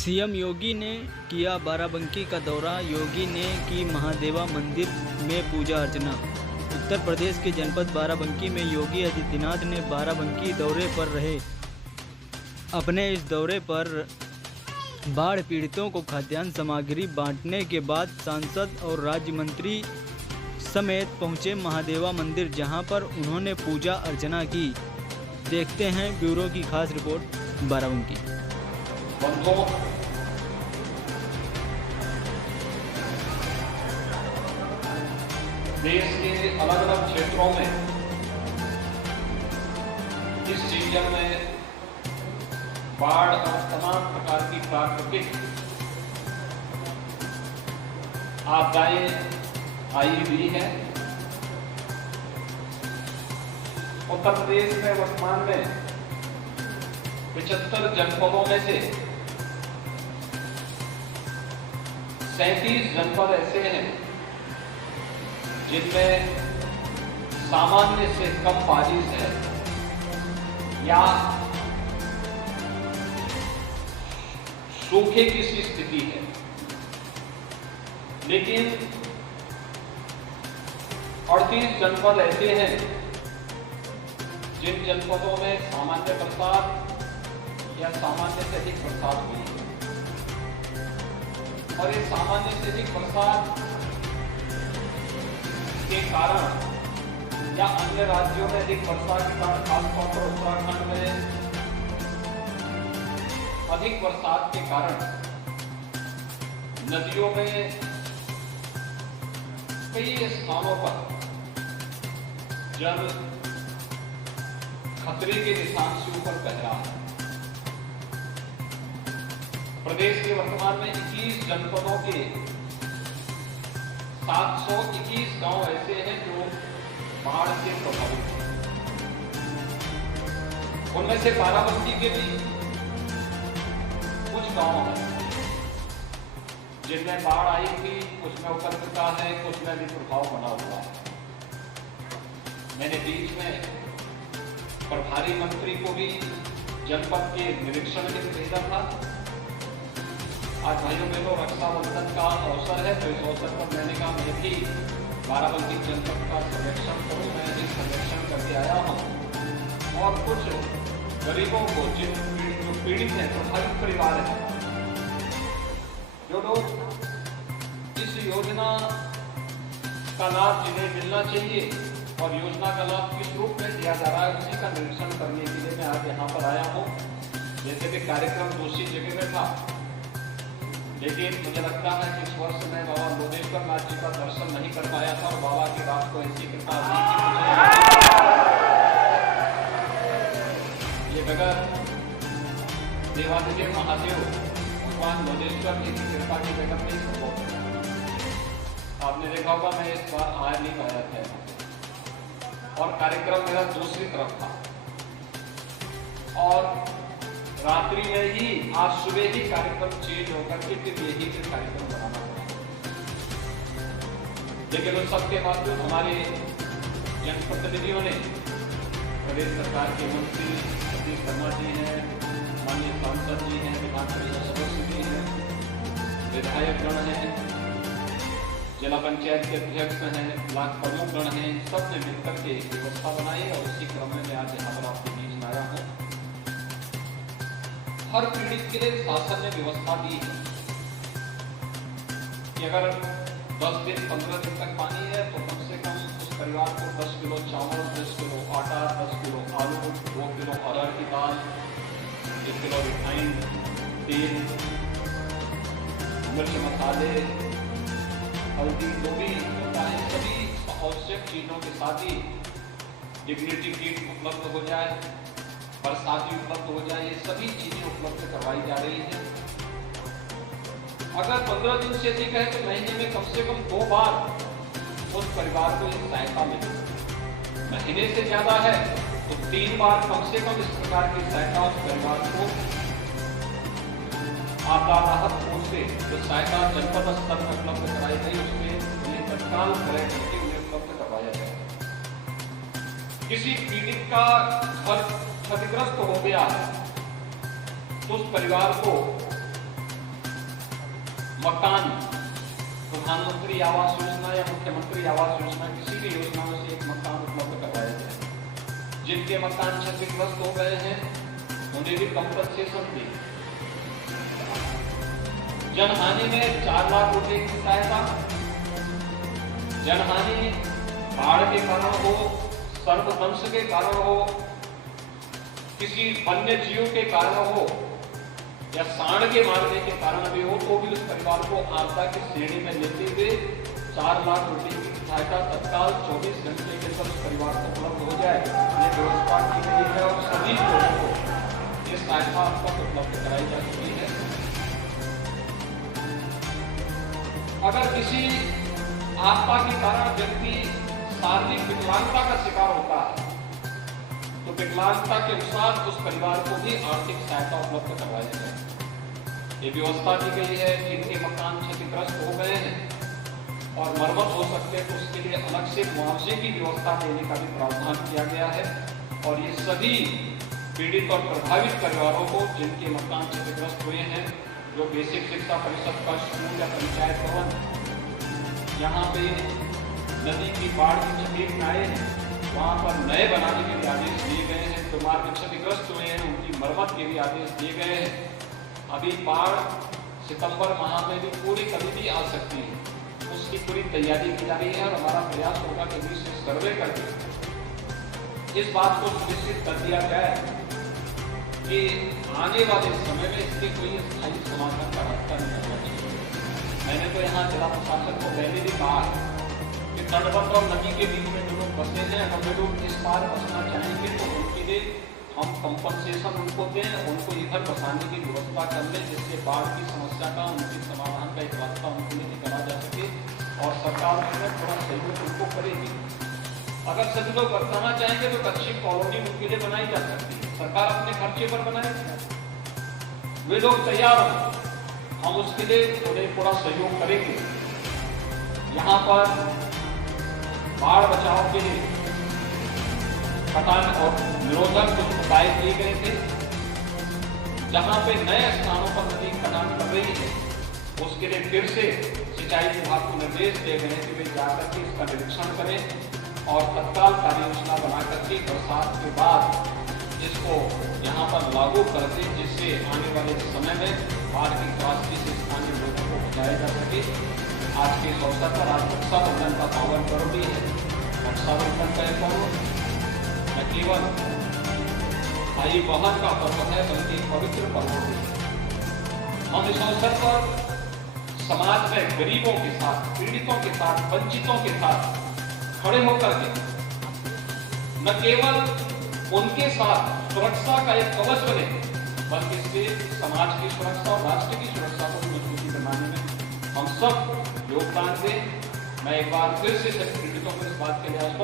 CM योगी ने किया बाराबंकी का दौरा। योगी ने की महादेवा मंदिर में पूजा अर्चना। उत्तर प्रदेश के जनपद बाराबंकी में योगी आदित्यनाथ ने बाराबंकी दौरे पर रहे। अपने इस दौरे पर बाढ़ पीड़ितों को खाद्यान्न सामग्री बांटने के बाद सांसद और राज्य मंत्री समेत पहुंचे महादेवा मंदिर, जहां पर उन्होंने पूजा अर्चना की। देखते हैं ब्यूरो की खास रिपोर्ट बाराबंकी। देश के अलग अलग क्षेत्रों में इस सीजन में बाढ़ और तमाम प्रकार की प्राकृतिक आपदाएं आई हुई है। उत्तर प्रदेश में वर्तमान में 75 जनपदों में से 37 जनपद ऐसे हैं जिनमें सामान्य से कम बारिश है या सूखे की सी स्थिति है, लेकिन 38 जनपद ऐसे हैं जिन जनपदों में सामान्य बरसात या सामान्य से अधिक बरसात हुई है। और ये सामान्य से अधिक बरसात के कारण या अन्य राज्यों में अधिक वर्षा के कारण, खासतौर पर उत्तराखंड में अधिक बरसात के कारण नदियों में कई स्थानों पर जल खतरे के निशान से ऊपर बह रहा है। प्रदेश के वर्तमान में 21 जनपदों के 721 गांव ऐसे हैं जो बाढ़ से प्रभावित हैं। उनमें से बाराबंकी के भी कुछ गांव हैं जिनमें बाढ़ आई थी, कुछ में उपद्रवता है, कुछ में भी प्रभाव बना हुआ है। मैंने बीच में प्रभारी मंत्री को भी जनपद के निरीक्षण के लिए भेजा था। आज भाइयों बहनों रक्षाबंधन का अवसर है, तो इस अवसर पर मैंने कहा मैं भी बाराबंकी जनपद का सर्वेक्षण करूं। मैं भी सर्वेक्षण करके आया हूं और कुछ गरीबों को जो पीड़ित हैं, प्रभावित परिवार हैं, जो लोग इस योजना का लाभ जिन्हें मिलना चाहिए और योजना का लाभ किस रूप में दिया जा रहा है, उसी का निरीक्षण करने के लिए मैं आज यहाँ पर आया हूँ। जैसे कि कार्यक्रम दूसरी जगह में था, लेकिन मुझे लगता है कि इस वर्ष मैं बाबा लोदेश्वर नाथ जी का दर्शन नहीं कर पाया था और बाबा की रात को ऐसी कृपा हुई कि ये बगैर देवादिदेव महादेव भगवान लोदेश्वर जी की कृपा की बगैर नहीं संभव है। आपने देखा होगा मैं इस बार आ नहीं पाया था और कार्यक्रम मेरा दूसरी तरफ था और रात्रि में ही आज सुबह ही कार्यक्रम चेंज होकर के फिर यही फिर कार्यक्रम बनाना पड़ा। लेकिन उन सबके बावजूद हमारे जनप्रतिनिधियों ने, प्रदेश सरकार के मंत्री सतीश शर्मा जी हैं, माननीय सांसद जी हैं, विधान परिषद सदस्य भी हैं, विधायक गण हैं, जिला पंचायत के अध्यक्ष हैं, ब्लॉक प्रमुख गण हैं, सबने मिलकर के व्यवस्था बनाई और उसी क्रम में मैं आज यहाँ पर आपके बीच में आया हूँ। हर पीड़ित के लिए शासन ने व्यवस्था दी है कि अगर 10 दिन 15 दिन तक पानी है तो कम से कम उस परिवार को 10 किलो चावल, 10 किलो आटा, 10 किलो आलू, 2 किलो अरहर की दाल, 1 किलो रिफाइंड तेल, मिर्च मसाले, हल्दी, जो भी होता है, सभी आवश्यक चीजों के साथ ही डिग्निटी किट उपलब्ध हो जाए, बरसाती उपलब्ध हो जाए, ये सभी चीजें उपलब्ध करवाई जा रही है। अगर 15 दिन से अधिक है तो महीने में कम से कम 2 बार उस परिवार को ये सहायता मिले। महीने से ज्यादा है तो 3 बार कम से कम इस प्रकार की सहायता उस परिवार को आपदा राहत कोष से जो सहायता जनपद स्तर पर उपलब्ध कराई गई उसमें उन्हें तत्काल क्रय करके उन्हें उपलब्ध करवाया जाए। किसी पीड़ित का घर क्षतिग्रस्त हो गया है तो उस परिवार को प्रधानमंत्री आवास योजना या मुख्यमंत्री आवास योजना किसी भी योजनाओं से एक मकान उपलब्ध करवाया जाए। जिनके मकान क्षतिग्रस्त हो गए हैं उन्हें भी कंपनसेशन दी। जनहानि में 4 लाख रुपए की सहायता, जनहानि बाढ़ के कारण हो, सर्पदंश के कारण हो, किसी वन्य जीव के कारण हो या सांड के मारने के कारण भी हो, तो भी उस परिवार को आपदा की श्रेणी में लेते हुए 4 लाख रुपए की सहायता तत्काल 24 घंटे के अंदर उस परिवार को उपलब्ध हो जाए, ये व्यवस्था की गई है और सभी लोगों को ये सहायता अब तक उपलब्ध कराई जा चुकी है। अगर किसी आपदा के कारण व्यक्ति शारीरिक विकलांगता का शिकार होता है तो विकलांगता के अनुसार उस परिवार को भी आर्थिक सहायता उपलब्ध करवाई जाए। ये व्यवस्था की गई है कि इनके मकान क्षतिग्रस्त हो गए हैं और मरम्मत हो सकते हैं तो उसके लिए अलग से मुआवजे की व्यवस्था देने का भी प्रावधान किया गया है। और ये सभी पीड़ित और प्रभावित परिवारों को जिनके मकान क्षतिग्रस्त हुए हैं, जो बेसिक शिक्षा परिषद का स्कूल या पंचायत भवन यहाँ पे नदी की बाढ़ की चपेट में आए हैं, वहाँ पर नए बनाने के भी आदेश दिए गए हैं। जो मार्ग क्षतिग्रस्त हुए हैं उनकी मरम्मत के भी आदेश दिए गए हैं। अभी बाढ़ सितंबर माह में भी पूरी कभी भी आ सकती है, उसकी पूरी तैयारी की जा रही है और हमारा प्रयास होगा कि से सर्वे करके इस बात को सुनिश्चित कर दिया जाए कि आने वाले समय में इसके कोई स्थायी समाधान का रास्ता नहीं होना चाहिए। मैंने तो यहाँ जिला प्रशासन को पहले भी कहा कि तटबंध और नदी के बीच में जो लोग बसे हैं, अगर वे लोग इस पार बसना चाहेंगे तो उनके लिए हम कंपनसेशन उनको दें, उनको इधर बसाने की व्यवस्था कर लें, जिससे बाढ़ की समस्या का उनकी समाधान का एक रास्ता उनके लिए निकाला जा सके और सरकार उसमें थोड़ा सहयोग उनको करेगी। अगर सभी लोग बरसाना चाहेंगे तो एक अच्छी कॉलोनी उनके लिए बनाई जा सकती है, सरकार अपने खर्चे पर बनाएगी, वे लोग तैयार हों, हम उसके लिए थोड़ा सहयोग करेंगे। यहाँ पर बाढ़ बचाव के लिए कटान और निरोधक कुछ उपाय किए गए थे। जहां पे नए स्थानों पर नदी कटान कर रही है उसके लिए फिर से सिंचाई विभाग को निर्देश दिए गए कि वे जाकर के इसका निरीक्षण करें और तत्काल कार्य योजना बना करके बरसात के बाद इसको यहाँ पर लागू कर दें, जिससे आने वाले समय में बाढ़ की त्रासदी से स्थानीय लोगों को बचाया जा सके। आज के इस अवसर पर आज रक्षाबंधन का पावन पर्व भी है। रक्षाबंधन का पर्व न केवल भाई बहन का पर्व है बल्कि पवित्र पर्व भी है। हम इस अवसर पर समाज में गरीबों के साथ, पीड़ितों के साथ, वंचितों के साथ खड़े होकर के न केवल उनके साथ सुरक्षा का एक कवच बने बल्कि इससे समाज की सुरक्षा और राष्ट्र की सुरक्षा को मजबूती बनाने में हम सब योगदान दें। मैं एक बार फिर से पीड़ितों को इस बात के लिए